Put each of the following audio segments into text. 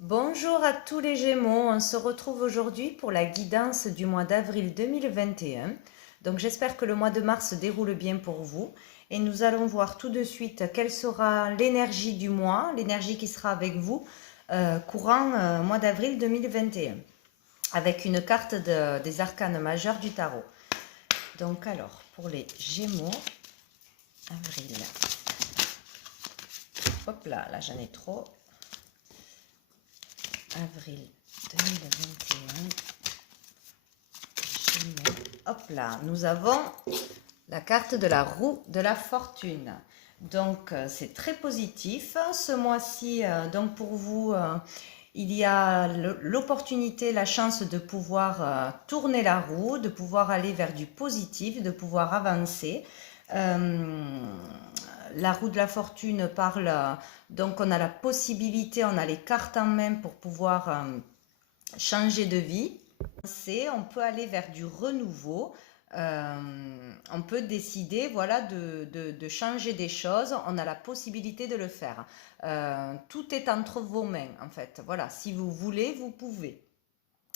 Bonjour à tous les Gémeaux, on se retrouve aujourd'hui pour la guidance du mois d'avril 2021. Donc j'espère que le mois de mars se déroule bien pour vous et nous allons voir tout de suite quelle sera l'énergie du mois, l'énergie qui sera avec vous courant mois d'avril 2021 avec une carte des arcanes majeurs du tarot. Donc alors pour les Gémeaux, avril, hop là j'en ai trop. Avril 2021. Gémeaux. Hop là, nous avons la carte de la roue de la fortune. Donc c'est très positif. Ce mois-ci, donc pour vous, il y a l'opportunité, la chance de pouvoir tourner la roue, de pouvoir aller vers du positif, de pouvoir avancer. La roue de la fortune parle, donc on a la possibilité, on a les cartes en main pour pouvoir changer de vie. On peut aller vers du renouveau. On peut décider, voilà, de changer des choses. On a la possibilité de le faire. Tout est entre vos mains, en fait. Voilà, si vous voulez, vous pouvez.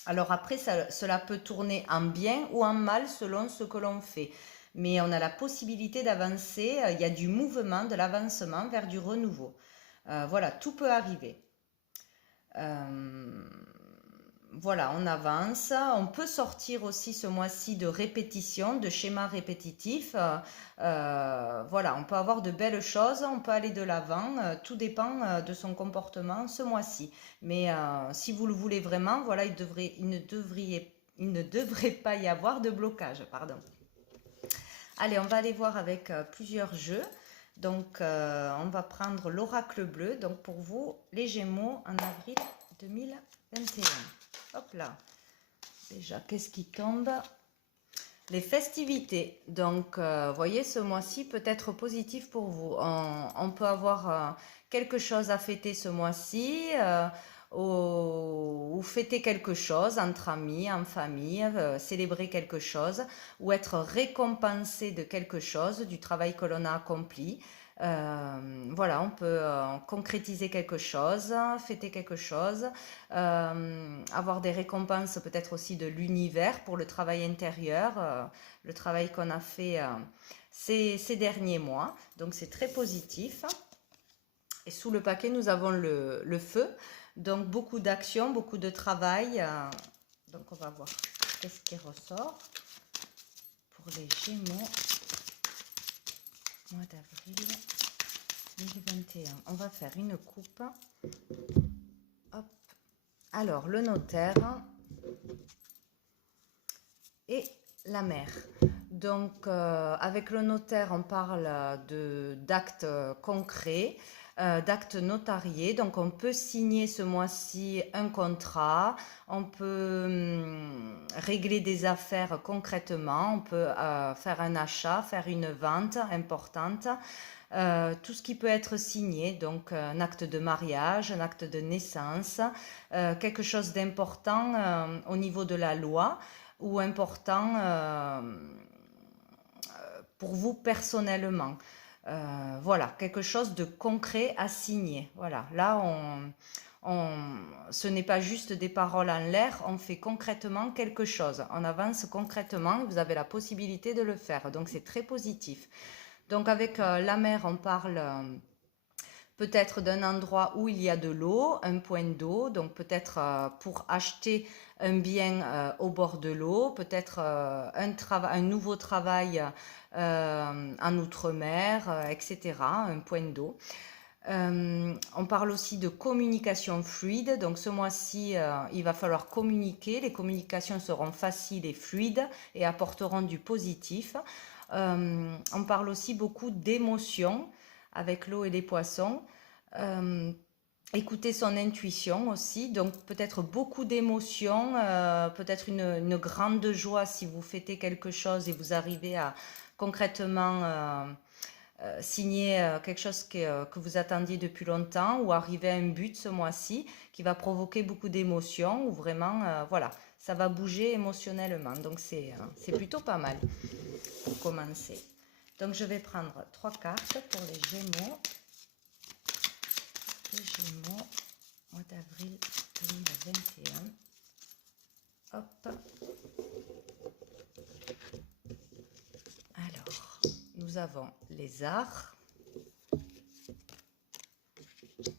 Alors après, cela peut tourner en bien ou en mal selon ce que l'on fait. Mais on a la possibilité d'avancer. Il y a du mouvement, de l'avancement vers du renouveau. Voilà, tout peut arriver. Euh, voilà, on avance. On peut sortir aussi ce mois-ci de répétition, de schémas répétitifs. Voilà, on peut avoir de belles choses, on peut aller de l'avant. Tout dépend de son comportement ce mois-ci. Mais si vous le voulez vraiment, voilà, il ne devrait pas y avoir de blocage, pardon. Allez, on va aller voir avec plusieurs jeux. Donc, on va prendre l'oracle bleu. Donc, pour vous, les Gémeaux en avril 2021. Hop là. Déjà, qu'est-ce qui tombe? Les festivités. Donc, vous voyez, ce mois-ci peut être positif pour vous. On peut avoir quelque chose à fêter ce mois-ci, ou fêter quelque chose entre amis, en famille, célébrer quelque chose, ou être récompensé de quelque chose, du travail que l'on a accompli. Voilà, on peut concrétiser quelque chose, fêter quelque chose, avoir des récompenses peut-être aussi de l'univers pour le travail intérieur, le travail qu'on a fait ces derniers mois. Donc c'est très positif. Et sous le paquet, nous avons le feu. Donc beaucoup d'action, beaucoup de travail. Donc on va voir qu'est-ce qui ressort pour les Gémeaux. Mois d'avril 2021. On va faire une coupe. Hop. Alors, le notaire et la mer. Donc, avec le notaire, on parle d'actes concrets, d'actes notariés. Donc, on peut signer ce mois-ci un contrat, on peut régler des affaires concrètement, on peut faire un achat, faire une vente importante. Tout ce qui peut être signé, donc un acte de mariage, un acte de naissance, quelque chose d'important au niveau de la loi ou important pour vous personnellement. Voilà, quelque chose de concret à signer. Voilà, là, ce n'est pas juste des paroles en l'air, on fait concrètement quelque chose. On avance concrètement, vous avez la possibilité de le faire. Donc, c'est très positif. Donc, avec la mer, on parle peut-être d'un endroit où il y a de l'eau, un point d'eau, donc peut-être pour acheter un bien au bord de l'eau, peut-être un nouveau travail en outre-mer, etc., un point d'eau. On parle aussi de communication fluide, donc ce mois-ci, il va falloir communiquer, les communications seront faciles et fluides et apporteront du positif. On parle aussi beaucoup d'émotions avec l'eau et les poissons. Euh, Écouter son intuition aussi, donc peut-être beaucoup d'émotions, peut-être une grande joie si vous fêtez quelque chose et vous arrivez à concrètement signer quelque chose que vous attendiez depuis longtemps ou arriver à un but ce mois-ci qui va provoquer beaucoup d'émotions ou vraiment, voilà, ça va bouger émotionnellement. Donc c'est plutôt pas mal pour commencer. Donc je vais prendre 3 cartes pour les Gémeaux. Les Gémeaux, mois d'avril 2021. Hop. Alors, nous avons les arts,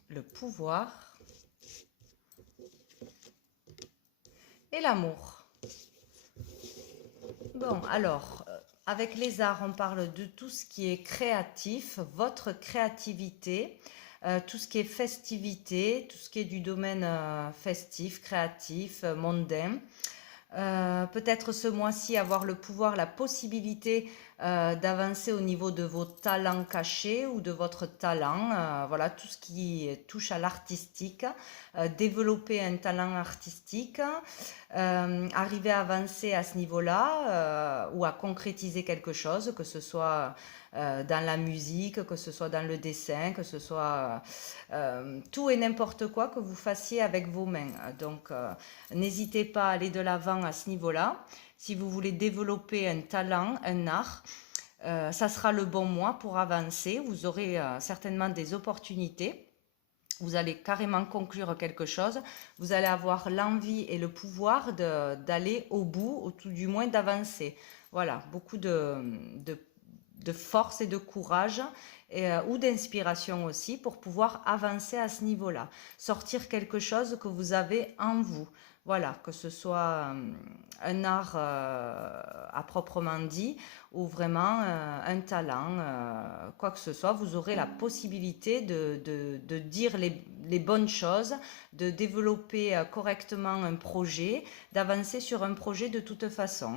le pouvoir et l'amour. Bon, alors, avec les arts, on parle de tout ce qui est créatif, votre créativité, tout ce qui est festivité, tout ce qui est du domaine festif, créatif, mondain. Peut-être ce mois-ci avoir le pouvoir, la possibilité d'avancer au niveau de vos talents cachés ou de votre talent. Voilà, tout ce qui touche à l'artistique. Développer un talent artistique. Arriver à avancer à ce niveau-là ou à concrétiser quelque chose, que ce soit dans la musique, que ce soit dans le dessin, que ce soit tout et n'importe quoi que vous fassiez avec vos mains. Donc, n'hésitez pas à aller de l'avant à ce niveau-là. Si vous voulez développer un talent, un art, ça sera le bon mois pour avancer. Vous aurez certainement des opportunités. Vous allez carrément conclure quelque chose. Vous allez avoir l'envie et le pouvoir d'aller au bout, ou tout du moins d'avancer. Voilà, beaucoup de force et de courage ou d'inspiration aussi pour pouvoir avancer à ce niveau-là. Sortir quelque chose que vous avez en vous. Voilà, que ce soit un art à proprement dit ou vraiment un talent, quoi que ce soit, vous aurez la possibilité de dire les bonnes choses, de développer correctement un projet, d'avancer sur un projet de toute façon.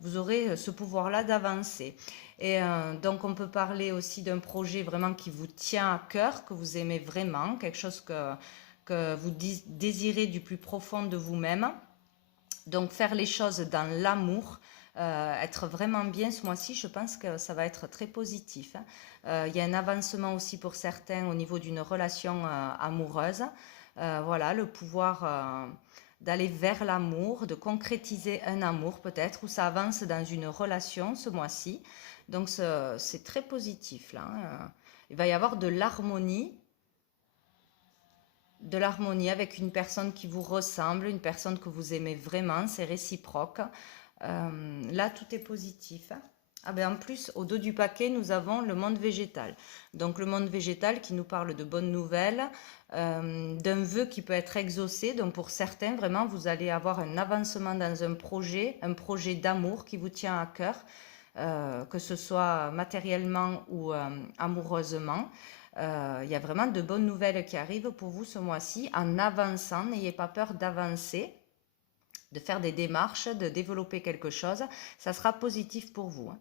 Vous aurez ce pouvoir-là d'avancer. Et donc, on peut parler aussi d'un projet vraiment qui vous tient à cœur, que vous aimez vraiment, quelque chose que vous désirez du plus profond de vous-même. Donc, faire les choses dans l'amour, être vraiment bien ce mois-ci, je pense que ça va être très positif. Il y a un avancement aussi pour certains au niveau d'une relation amoureuse. Voilà, le pouvoir d'aller vers l'amour, de concrétiser un amour peut-être, où ça avance dans une relation ce mois-ci. Donc c'est très positif là. Il va y avoir de l'harmonie avec une personne qui vous ressemble, une personne que vous aimez vraiment, c'est réciproque. Là, tout est positif. Ah ben en plus, au dos du paquet, nous avons le monde végétal. Donc le monde végétal qui nous parle de bonnes nouvelles, d'un vœu qui peut être exaucé. Donc pour certains, vraiment, vous allez avoir un avancement dans un projet d'amour qui vous tient à cœur, que ce soit matériellement ou amoureusement. Il y a vraiment de bonnes nouvelles qui arrivent pour vous ce mois-ci en avançant. N'ayez pas peur d'avancer, de faire des démarches, de développer quelque chose. Ça sera positif pour vous.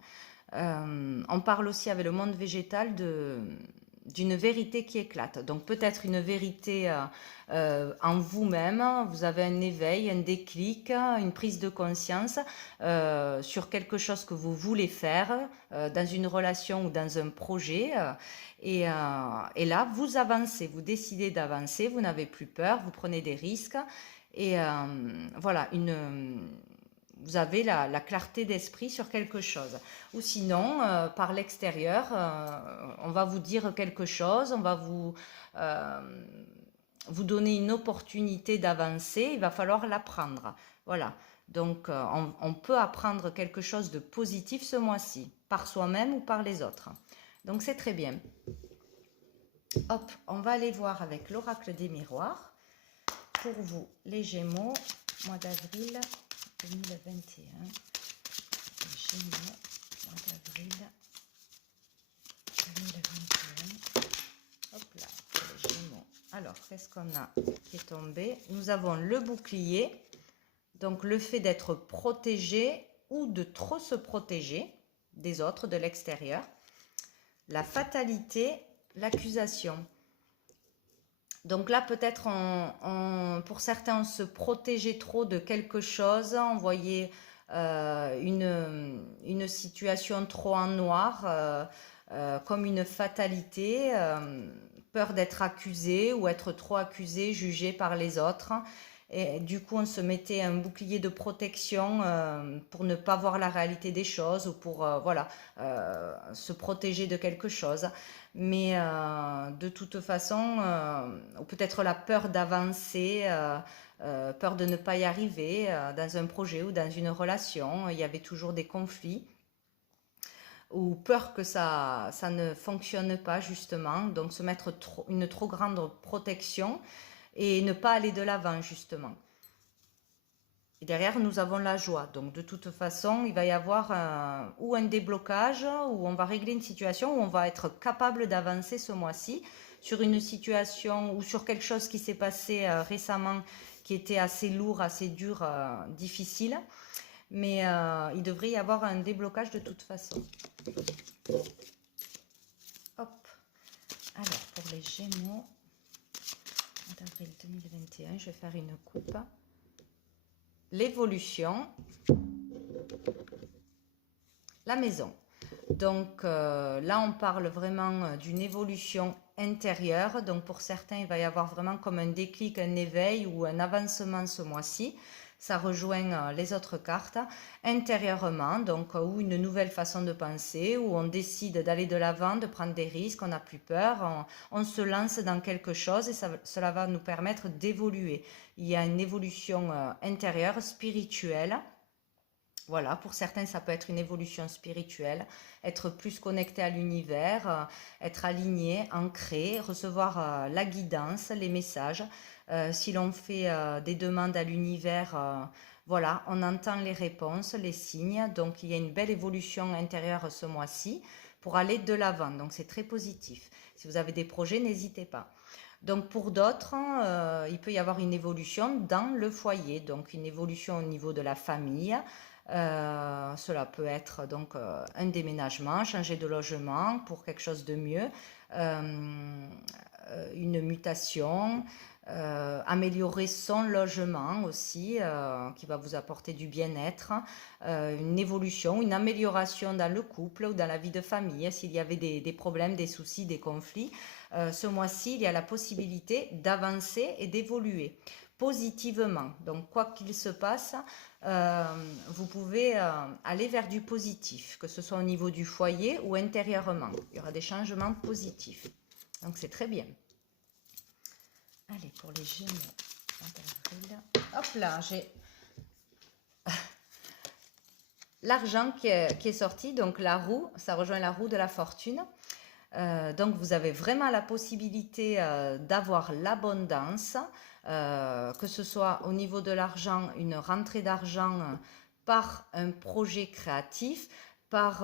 On parle aussi avec le monde végétal d'une vérité qui éclate. Donc peut-être une vérité en vous-même, vous avez un éveil, un déclic, une prise de conscience sur quelque chose que vous voulez faire dans une relation ou dans un projet. Et là, vous avancez, vous décidez d'avancer, vous n'avez plus peur, vous prenez des risques. Et voilà, vous avez la clarté d'esprit sur quelque chose. Ou sinon, par l'extérieur, on va vous dire quelque chose, on va vous donner une opportunité d'avancer, il va falloir l'apprendre. Voilà, donc on peut apprendre quelque chose de positif ce mois-ci, par soi-même ou par les autres. Donc c'est très bien. Hop, on va aller voir avec l'oracle des miroirs. Pour vous, les Gémeaux, mois d'avril 2021. Les Gémeaux, mois d'avril 2021. Hop là, pour les Gémeaux. Alors, qu'est-ce qu'on a qui est tombé? Nous avons le bouclier, donc le fait d'être protégé ou de trop se protéger des autres, de l'extérieur. La fatalité, l'accusation. Donc là, peut-être, pour certains, on se protégeait trop de quelque chose, on voyait une situation trop en noir, comme une fatalité, peur d'être accusé ou être trop accusé, jugé par les autres. Et du coup, on se mettait un bouclier de protection pour ne pas voir la réalité des choses ou pour voilà, se protéger de quelque chose. Mais de toute façon, ou peut-être la peur d'avancer, peur de ne pas y arriver dans un projet ou dans une relation, il y avait toujours des conflits ou peur que ça ne fonctionne pas justement, donc se mettre une trop grande protection et ne pas aller de l'avant justement. Et derrière, nous avons la joie. Donc, de toute façon, il va y avoir ou un déblocage, ou on va régler une situation, où on va être capable d'avancer ce mois-ci sur une situation ou sur quelque chose qui s'est passé récemment, qui était assez lourd, assez dur, difficile. Mais il devrait y avoir un déblocage de toute façon. Hop. Alors, pour les Gémeaux, d'avril 2021, je vais faire une coupe. L'évolution, la maison. Donc là, on parle vraiment d'une évolution intérieure. Donc pour certains, il va y avoir vraiment comme un déclic, un éveil ou un avancement ce mois-ci. Ça rejoint les autres cartes. Intérieurement, donc ou une nouvelle façon de penser, où on décide d'aller de l'avant, de prendre des risques, on n'a plus peur, on se lance dans quelque chose et cela va nous permettre d'évoluer. Il y a une évolution intérieure, spirituelle. Voilà, pour certains, ça peut être une évolution spirituelle, être plus connecté à l'univers, être aligné, ancré, recevoir la guidance, les messages. Si l'on fait des demandes à l'univers, voilà, on entend les réponses, les signes. Donc, il y a une belle évolution intérieure ce mois-ci pour aller de l'avant. Donc, c'est très positif. Si vous avez des projets, n'hésitez pas. Donc pour d'autres, il peut y avoir une évolution dans le foyer, donc une évolution au niveau de la famille. Cela peut être donc un déménagement, changer de logement pour quelque chose de mieux, une mutation, améliorer son logement aussi, qui va vous apporter du bien-être, une évolution, une amélioration dans le couple ou dans la vie de famille, s'il y avait des problèmes, des soucis, des conflits. Ce mois-ci, il y a la possibilité d'avancer et d'évoluer positivement. Donc, quoi qu'il se passe, vous pouvez aller vers du positif, que ce soit au niveau du foyer ou intérieurement. Il y aura des changements positifs. Donc, c'est très bien. Allez, pour les Gémeaux, hop là, j'ai l'argent qui est sorti, donc la roue, ça rejoint la roue de la fortune. Donc vous avez vraiment la possibilité d'avoir l'abondance, que ce soit au niveau de l'argent, une rentrée d'argent par un projet créatif, par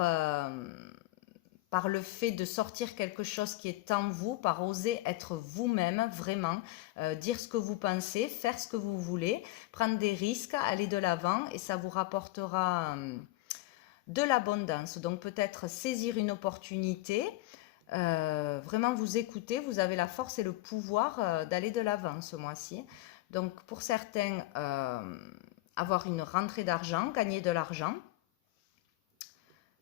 le fait de sortir quelque chose qui est en vous, par oser être vous-même, vraiment, dire ce que vous pensez, faire ce que vous voulez, prendre des risques, aller de l'avant et ça vous rapportera de l'abondance. Donc peut-être saisir une opportunité, vraiment vous écouter, vous avez la force et le pouvoir d'aller de l'avant ce mois-ci. Donc pour certains, avoir une rentrée d'argent, gagner de l'argent,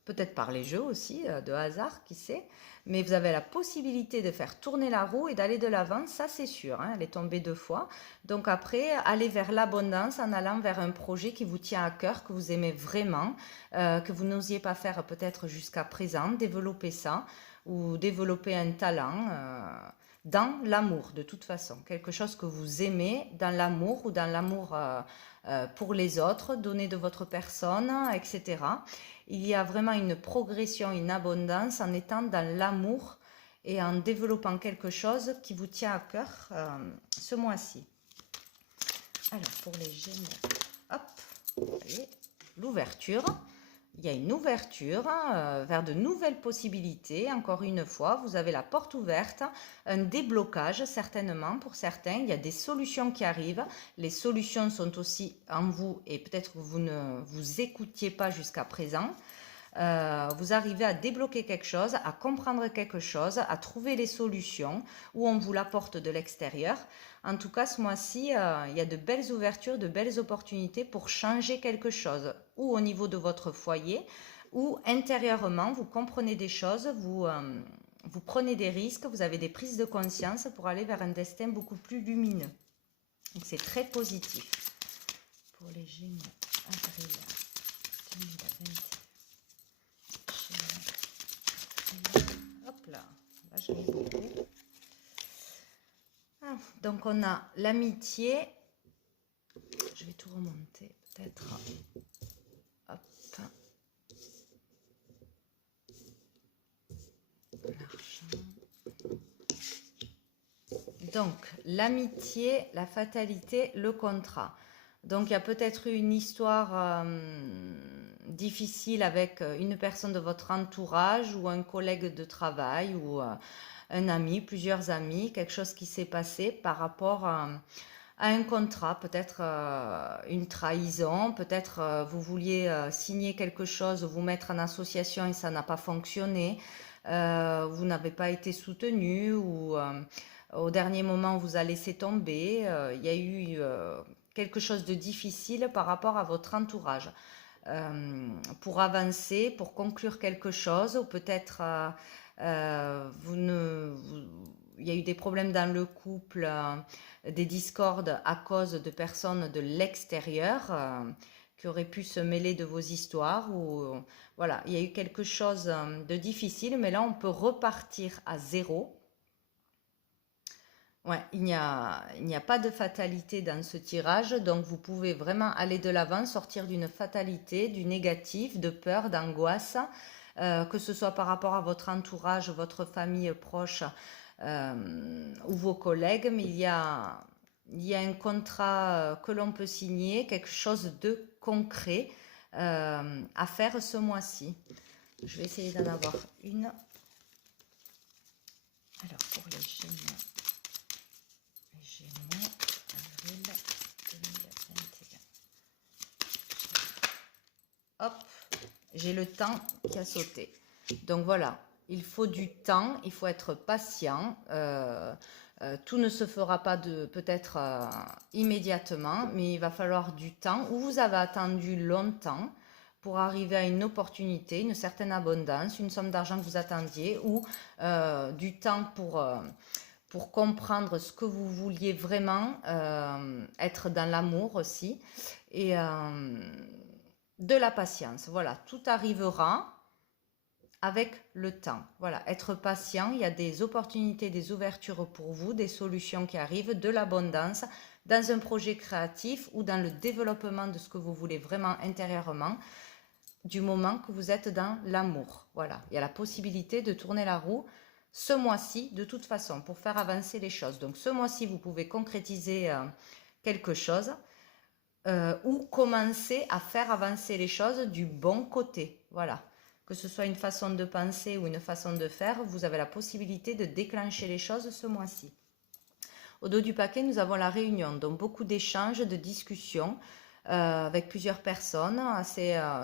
peut-être par les jeux aussi, de hasard, qui sait. Mais vous avez la possibilité de faire tourner la roue et d'aller de l'avant, ça c'est sûr, hein, elle est tombée 2 fois. Donc après, aller vers l'abondance en allant vers un projet qui vous tient à cœur, que vous aimez vraiment, que vous n'osiez pas faire peut-être jusqu'à présent, développer ça, ou développer un talent dans l'amour de toute façon. Quelque chose que vous aimez dans l'amour ou dans l'amour pour les autres, donner de votre personne, etc. Il y a vraiment une progression, une abondance en étant dans l'amour et en développant quelque chose qui vous tient à cœur ce mois-ci. Alors, pour les Gémeaux, hop, allez, l'ouverture. Il y a une ouverture vers de nouvelles possibilités. Encore une fois, vous avez la porte ouverte, un déblocage certainement pour certains. Il y a des solutions qui arrivent. Les solutions sont aussi en vous et peut-être que vous ne vous écoutiez pas jusqu'à présent. Vous arrivez à débloquer quelque chose, à comprendre quelque chose, à trouver les solutions ou on vous l'apporte de l'extérieur. En tout cas, ce mois-ci, il y a de belles ouvertures, de belles opportunités pour changer quelque chose, ou au niveau de votre foyer, ou intérieurement, vous comprenez des choses, vous prenez des risques, vous avez des prises de conscience pour aller vers un destin beaucoup plus lumineux. Donc c'est très positif. Pour les Gémeaux, avril 2020. Hop là, là j'en ai beaucoup. Ah, donc on a l'amitié. Je vais tout remonter peut-être. Hop. L'argent. Donc, l'amitié, la fatalité, le contrat. Donc, il y a peut-être eu une histoire difficile avec une personne de votre entourage ou un collègue de travail ou un ami, plusieurs amis, quelque chose qui s'est passé par rapport à un contrat, peut-être une trahison, peut-être vous vouliez signer quelque chose, vous mettre en association et ça n'a pas fonctionné, vous n'avez pas été soutenu ou au dernier moment on vous a laissé tomber, il y a eu quelque chose de difficile par rapport à votre entourage. Pour avancer, pour conclure quelque chose, ou peut-être il y a eu des problèmes dans le couple, des discordes à cause de personnes de l'extérieur qui auraient pu se mêler de vos histoires. Ou voilà, il y a eu quelque chose de difficile, mais là on peut repartir à zéro. Ouais, il n'y a pas de fatalité dans ce tirage, donc vous pouvez vraiment aller de l'avant, sortir d'une fatalité, du négatif, de peur, d'angoisse, que ce soit par rapport à votre entourage, votre famille proche ou vos collègues, mais il y a un contrat que l'on peut signer, quelque chose de concret à faire ce mois-ci. Je vais essayer d'en avoir une. Alors, pour les Gémeaux. Gémeaux, avril 2021. Hop, j'ai le temps qui a sauté. Donc voilà, il faut du temps, il faut être patient. Tout ne se fera pas peut-être immédiatement, mais il va falloir du temps. Ou vous avez attendu longtemps pour arriver à une opportunité, une certaine abondance, une somme d'argent que vous attendiez, ou du temps pour comprendre ce que vous vouliez vraiment, être dans l'amour aussi, et de la patience. Voilà, tout arrivera avec le temps. Voilà, être patient, il y a des opportunités, des ouvertures pour vous, des solutions qui arrivent, de l'abondance dans un projet créatif ou dans le développement de ce que vous voulez vraiment intérieurement, du moment que vous êtes dans l'amour. Voilà, il y a la possibilité de tourner la roue ce mois-ci de toute façon pour faire avancer les choses. Donc ce mois-ci, vous pouvez concrétiser quelque chose ou commencer à faire avancer les choses du bon côté. Voilà, que ce soit une façon de penser ou une façon de faire, vous avez la possibilité de déclencher les choses ce mois-ci. Au dos du paquet, nous avons la réunion, donc beaucoup d'échanges, de discussions avec plusieurs personnes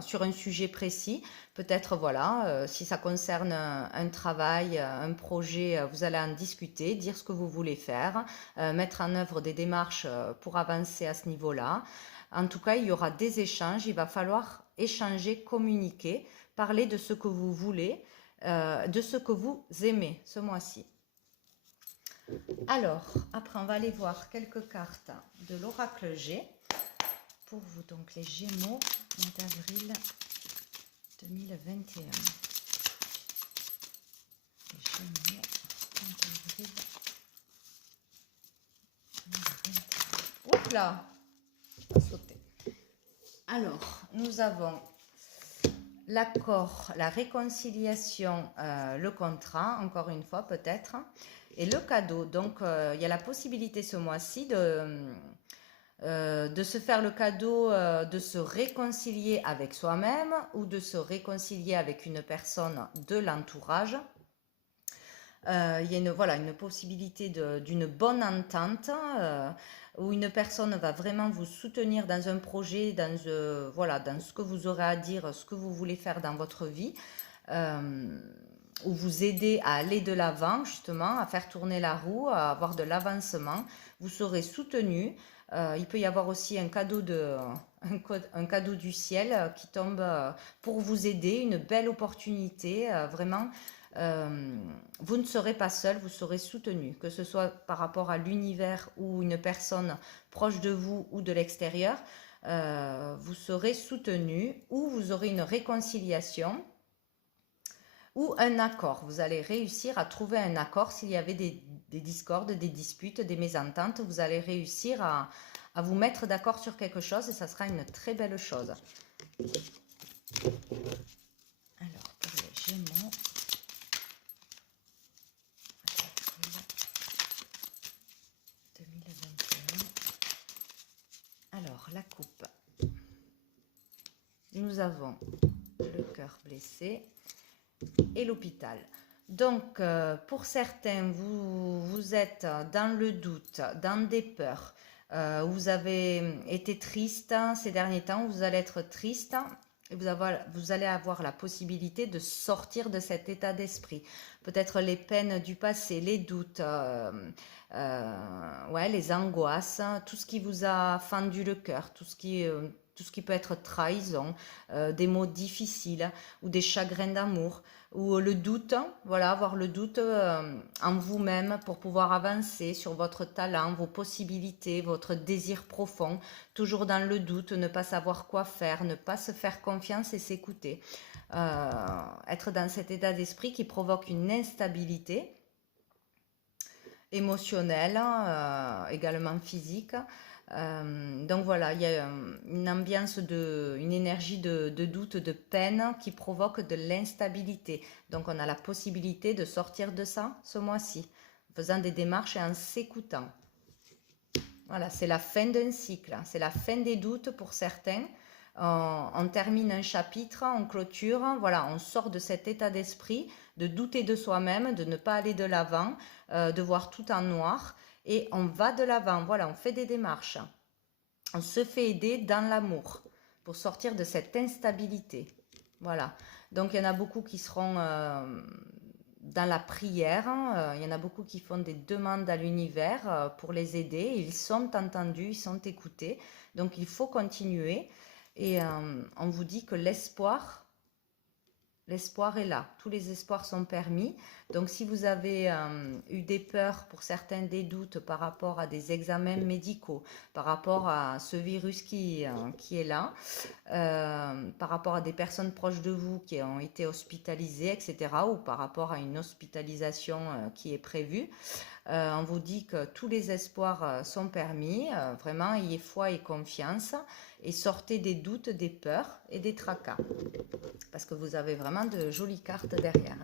sur un sujet précis. Peut-être, voilà, si ça concerne un travail, un projet, vous allez en discuter, dire ce que vous voulez faire, mettre en œuvre des démarches pour avancer à ce niveau-là. En tout cas, il y aura des échanges, il va falloir échanger, communiquer, parler de ce que vous voulez, de ce que vous aimez ce mois-ci. Alors, après, on va aller voir quelques cartes de l'oracle G pour vous, donc les Gémeaux, mois d'avril 2021. Les Gémeaux, mois d'avril 2021. Oups là, sauté. Alors, nous avons l'accord, la réconciliation, le contrat, encore une fois peut-être, et le cadeau. Donc, il y a la possibilité ce mois-ci de se faire le cadeau, de se réconcilier avec soi-même ou de se réconcilier avec une personne de l'entourage. Il y a voilà, une possibilité d'une bonne entente où une personne va vraiment vous soutenir dans un projet, voilà, dans ce que vous aurez à dire, ce que vous voulez faire dans votre vie, ou vous aider à aller de l'avant, justement, à faire tourner la roue, à avoir de l'avancement. Vous serez soutenu. Il peut y avoir aussi un cadeau du ciel qui tombe pour vous aider, une belle opportunité, vraiment vous ne serez pas seul, vous serez soutenu, que ce soit par rapport à l'univers ou une personne proche de vous ou de l'extérieur, vous serez soutenu ou vous aurez une réconciliation ou un accord. Vous allez réussir à trouver un accord s'il y avait des discordes, des disputes, des mésententes. Vous allez réussir à vous mettre d'accord sur quelque chose et ça sera une très belle chose. Alors, pour les Gémeaux, 2021. Alors, la coupe. Nous avons le cœur blessé et l'hôpital. Donc, pour certains, vous êtes dans le doute, dans des peurs. Vous avez été triste ces derniers temps, vous allez être triste et vous allez avoir la possibilité de sortir de cet état d'esprit. Peut-être les peines du passé, les doutes, ouais, les angoisses, tout ce qui vous a fendu le cœur, tout ce qui peut être trahison, des mots difficiles ou des chagrins d'amour ou le doute, voilà, avoir le doute en vous-même pour pouvoir avancer sur votre talent, vos possibilités, votre désir profond, toujours dans le doute, ne pas savoir quoi faire, ne pas se faire confiance et s'écouter. Être dans cet état d'esprit qui provoque une instabilité émotionnelle, également physique. Donc voilà, il y a une ambiance une énergie de doute, de peine qui provoque de l'instabilité. Donc on a la possibilité de sortir de ça ce mois-ci, en faisant des démarches et en s'écoutant. Voilà, c'est la fin d'un cycle, c'est la fin des doutes pour certains. On termine un chapitre, on clôture, voilà, on sort de cet état d'esprit, de douter de soi-même, de ne pas aller de l'avant, de voir tout en noir. Et on va de l'avant, voilà, on fait des démarches. On se fait aider dans l'amour pour sortir de cette instabilité. Voilà. Donc, il y en a beaucoup qui seront dans la prière. Il y en a beaucoup qui font des demandes à l'univers pour les aider. Ils sont entendus, ils sont écoutés. Donc, il faut continuer. Et on vous dit que l'espoir est là. Tous les espoirs sont permis. Donc, si vous avez eu des peurs, pour certains des doutes par rapport à des examens médicaux, par rapport à ce virus qui est là, par rapport à des personnes proches de vous qui ont été hospitalisées, etc., ou par rapport à une hospitalisation qui est prévue, on vous dit que tous les espoirs sont permis. Vraiment, ayez foi et confiance et sortez des doutes, des peurs et des tracas. Parce que vous avez vraiment de jolies cartes derrière.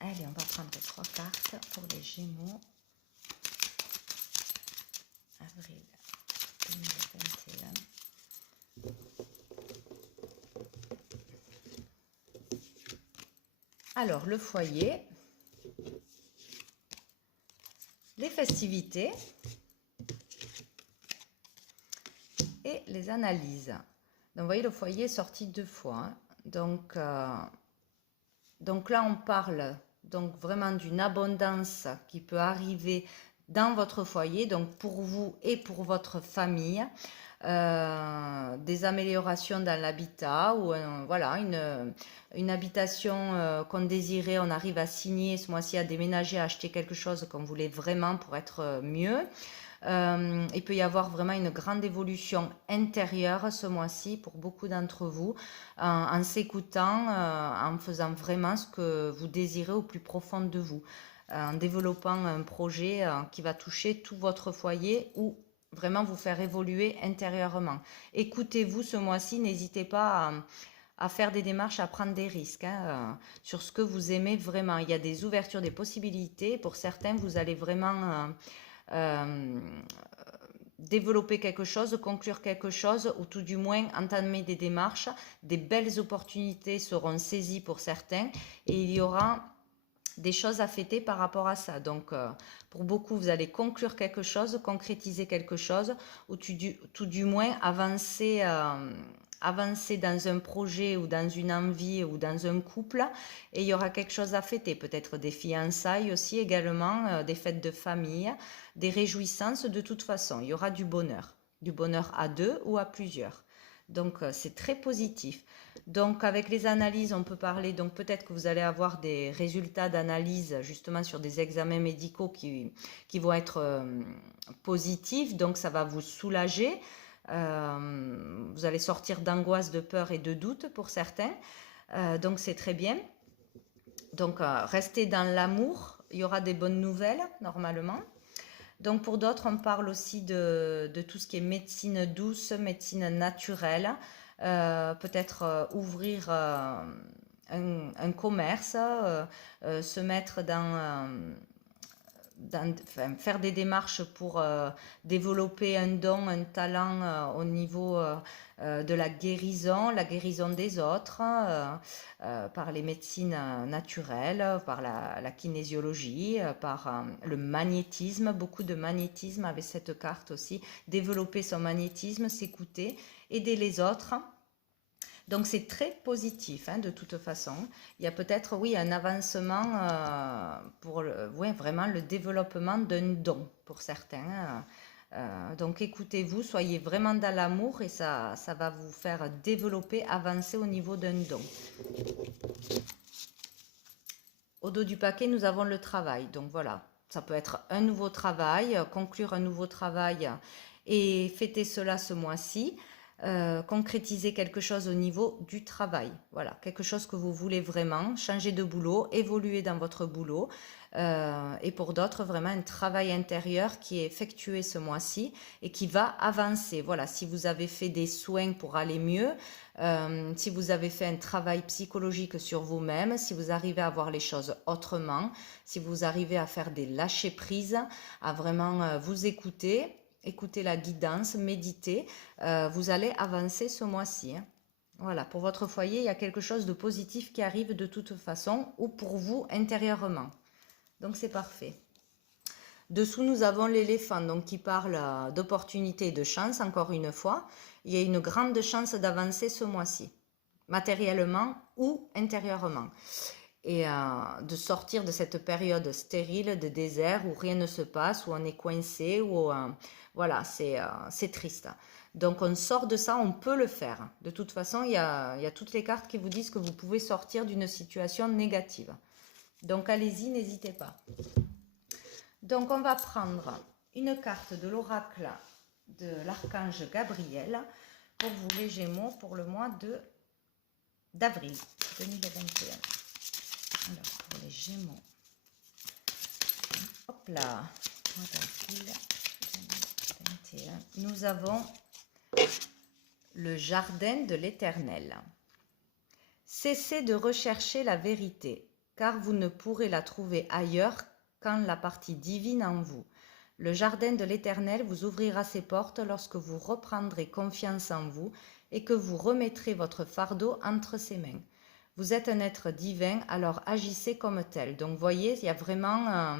Allez, on va prendre 3 cartes pour les Gémeaux. Avril 2021. Alors, le foyer, les festivités et les analyses. Donc, vous voyez, le foyer est sorti 2 fois. Hein. Donc là, on parle donc vraiment d'une abondance qui peut arriver dans votre foyer, donc pour vous et pour votre famille. Des améliorations dans l'habitat ou voilà, une habitation qu'on désirait, on arrive à signer ce mois-ci, à déménager, à acheter quelque chose qu'on voulait vraiment pour être mieux. Il peut y avoir vraiment une grande évolution intérieure ce mois-ci pour beaucoup d'entre vous, en s'écoutant, en faisant vraiment ce que vous désirez au plus profond de vous, en développant un projet qui va toucher tout votre foyer ou vraiment vous faire évoluer intérieurement. Écoutez-vous ce mois-ci, n'hésitez pas à faire des démarches, à prendre des risques sur ce que vous aimez vraiment. Il y a des ouvertures, des possibilités. Pour certains, vous allez vraiment développer quelque chose, conclure quelque chose, ou tout du moins entamer des démarches. Des belles opportunités seront saisies pour certains et il y aura des choses à fêter par rapport à ça. Donc, pour beaucoup, vous allez conclure quelque chose, concrétiser quelque chose, ou tout du moins avancer dans un projet ou dans une envie ou dans un couple, et il y aura quelque chose à fêter, peut-être des fiançailles aussi également, des fêtes de famille, des réjouissances de toute façon. Il y aura du bonheur à 2 ou à plusieurs. Donc, c'est très positif. Donc, avec les analyses, on peut parler, donc peut-être que vous allez avoir des résultats d'analyse justement sur des examens médicaux qui vont être positifs, donc ça va vous soulager. Vous allez sortir d'angoisse, de peur et de doute pour certains. Donc, c'est très bien. Donc, restez dans l'amour, il y aura des bonnes nouvelles normalement. Donc pour d'autres, on parle aussi de tout ce qui est médecine douce, médecine naturelle, peut-être ouvrir un commerce, se mettre enfin, faire des démarches pour développer un don, un talent au niveau de la guérison des autres, par les médecines naturelles, par la kinésiologie, par le magnétisme, beaucoup de magnétisme avec cette carte aussi, développer son magnétisme, s'écouter, aider les autres. Donc c'est très positif hein, de toute façon. Il y a peut-être, oui, un avancement pour ouais, vraiment le développement d'un don pour certains. Donc écoutez-vous, soyez vraiment dans l'amour et ça va vous faire développer, avancer au niveau d'un don. Au dos du paquet, nous avons le travail. Donc voilà, ça peut être un nouveau travail, conclure un nouveau travail et fêter cela ce mois-ci. Concrétiser quelque chose au niveau du travail. Voilà, quelque chose que vous voulez vraiment, changer de boulot, évoluer dans votre boulot. Et pour d'autres, vraiment un travail intérieur qui est effectué ce mois-ci et qui va avancer. Voilà, si vous avez fait des soins pour aller mieux, si vous avez fait un travail psychologique sur vous-même, si vous arrivez à voir les choses autrement, si vous arrivez à faire des lâcher-prises, à vraiment vous écouter, écoutez la guidance, méditez, vous allez avancer ce mois-ci. Hein. Voilà, pour votre foyer, il y a quelque chose de positif qui arrive de toute façon ou pour vous intérieurement. Donc c'est parfait. Dessous, nous avons l'éléphant donc qui parle d'opportunité et de chance, encore une fois. Il y a une grande chance d'avancer ce mois-ci, matériellement ou intérieurement. Et de sortir de cette période stérile de désert où rien ne se passe, où on est coincé, où voilà, c'est triste. Donc on sort de ça, on peut le faire. De toute façon, il y a toutes les cartes qui vous disent que vous pouvez sortir d'une situation négative. Donc allez-y, n'hésitez pas. Donc on va prendre une carte de l'oracle de l'archange Gabriel pour vous les Gémeaux pour le mois d'avril 2021. Alors pour les Gémeaux, hop là, mois d'avril 2021, nous avons le jardin de l'Éternel. Cessez de rechercher la vérité, car vous ne pourrez la trouver ailleurs qu'en la partie divine en vous. Le jardin de l'Éternel vous ouvrira ses portes lorsque vous reprendrez confiance en vous et que vous remettrez votre fardeau entre ses mains. Vous êtes un être divin, alors agissez comme tel. Donc, voyez, il y a vraiment,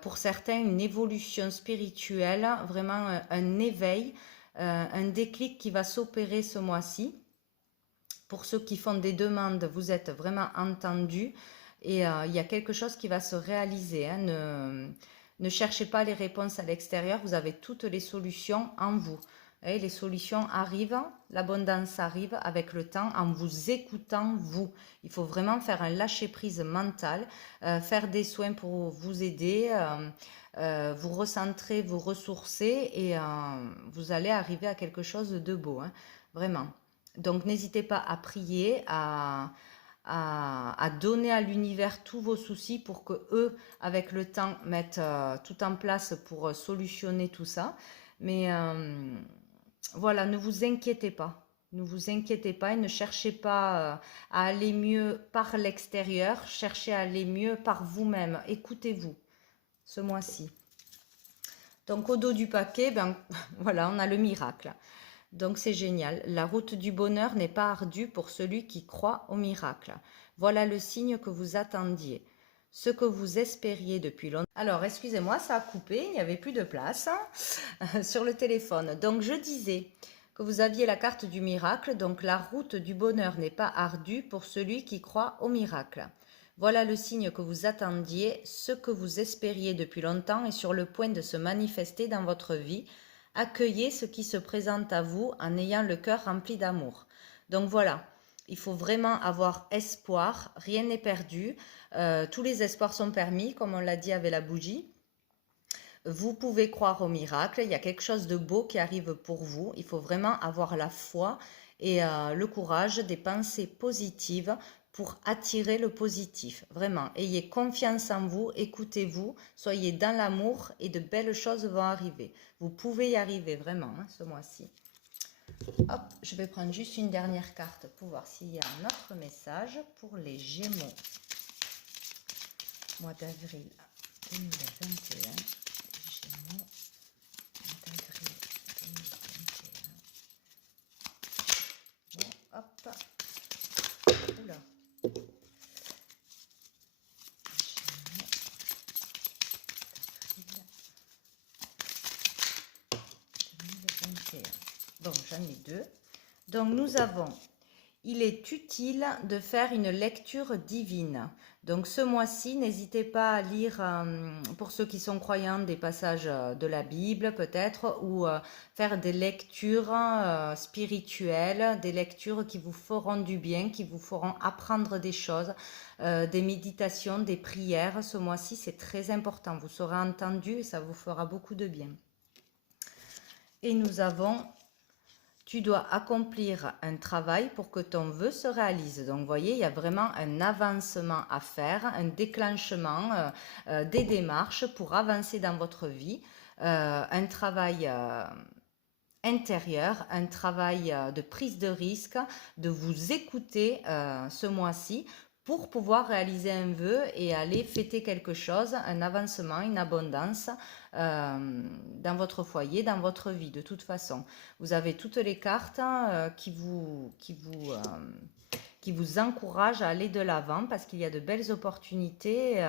pour certains, une évolution spirituelle, vraiment un éveil, un déclic qui va s'opérer ce mois-ci. Pour ceux qui font des demandes, vous êtes vraiment entendus et il y a quelque chose qui va se réaliser. Hein. Ne cherchez pas les réponses à l'extérieur, vous avez toutes les solutions en vous. Et les solutions arrivent, l'abondance arrive avec le temps en vous écoutant vous. Il faut vraiment faire un lâcher-prise mental, faire des soins pour vous aider, vous recentrer, vous ressourcer et vous allez arriver à quelque chose de beau, hein, vraiment. Donc n'hésitez pas à prier, à donner à l'univers tous vos soucis pour que eux, avec le temps, mettent tout en place pour solutionner tout ça. Mais voilà, ne vous inquiétez pas. Ne vous inquiétez pas et ne cherchez pas à aller mieux par l'extérieur. Cherchez à aller mieux par vous-même. Écoutez-vous ce mois-ci. Donc au dos du paquet, ben voilà, on a le miracle. Donc c'est génial. La route du bonheur n'est pas ardue pour celui qui croit au miracle. Voilà le signe que vous attendiez. Ce que vous espériez depuis longtemps. Alors, excusez-moi, ça a coupé, il n'y avait plus de place sur le téléphone. Donc, je disais que vous aviez la carte du miracle. Donc, la route du bonheur n'est pas ardue pour celui qui croit au miracle. Voilà le signe que vous attendiez. Ce que vous espériez depuis longtemps est sur le point de se manifester dans votre vie. accueillez ce qui se présente à vous en ayant le cœur rempli d'amour. Donc voilà, il faut vraiment avoir espoir, rien n'est perdu, tous les espoirs sont permis, comme on l'a dit avec la bougie. Vous pouvez croire au miracle, il y a quelque chose de beau qui arrive pour vous. Il faut vraiment avoir la foi et le courage des pensées positives pour attirer le positif. Vraiment, ayez confiance en vous, écoutez-vous, soyez dans l'amour et de belles choses vont arriver. Vous pouvez y arriver vraiment hein, ce mois-ci. Hop, je vais prendre juste une dernière carte pour voir s'il y a un autre message pour les Gémeaux. Mois d'avril 2021. Gémeaux, mois d'avril 2021. Bon, hop. Oula. Gémeaux, avril 2021. Bon, j'en ai deux. Donc, nous avons, il est utile de faire une lecture divine. Donc, ce mois-ci, n'hésitez pas à lire, pour ceux qui sont croyants, des passages de la Bible peut-être, ou faire des lectures spirituelles, des lectures qui vous feront du bien, qui vous feront apprendre des choses, des méditations, des prières. Ce mois-ci, c'est très important. Vous serez entendu et ça vous fera beaucoup de bien. Et nous avons, tu dois accomplir un travail pour que ton vœu se réalise. Donc, vous voyez, il y a vraiment un avancement à faire, un déclenchement des démarches pour avancer dans votre vie. Un travail intérieur, un travail de prise de risque, de vous écouter ce mois-ci pour pouvoir réaliser un vœu et aller fêter quelque chose, un avancement, une abondance dans votre foyer, dans votre vie. De toute façon, vous avez toutes les cartes qui vous encouragent à aller de l'avant parce qu'il y a de belles opportunités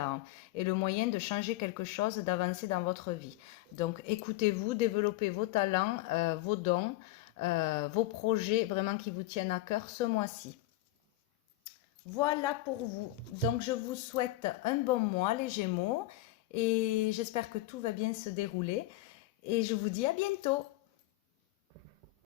et le moyen de changer quelque chose, d'avancer dans votre vie. Donc écoutez-vous, développez vos talents, vos dons, vos projets vraiment qui vous tiennent à cœur ce mois-ci. Voilà pour vous. Donc, je vous souhaite un bon mois, les Gémeaux, et j'espère que tout va bien se dérouler. Et je vous dis à bientôt.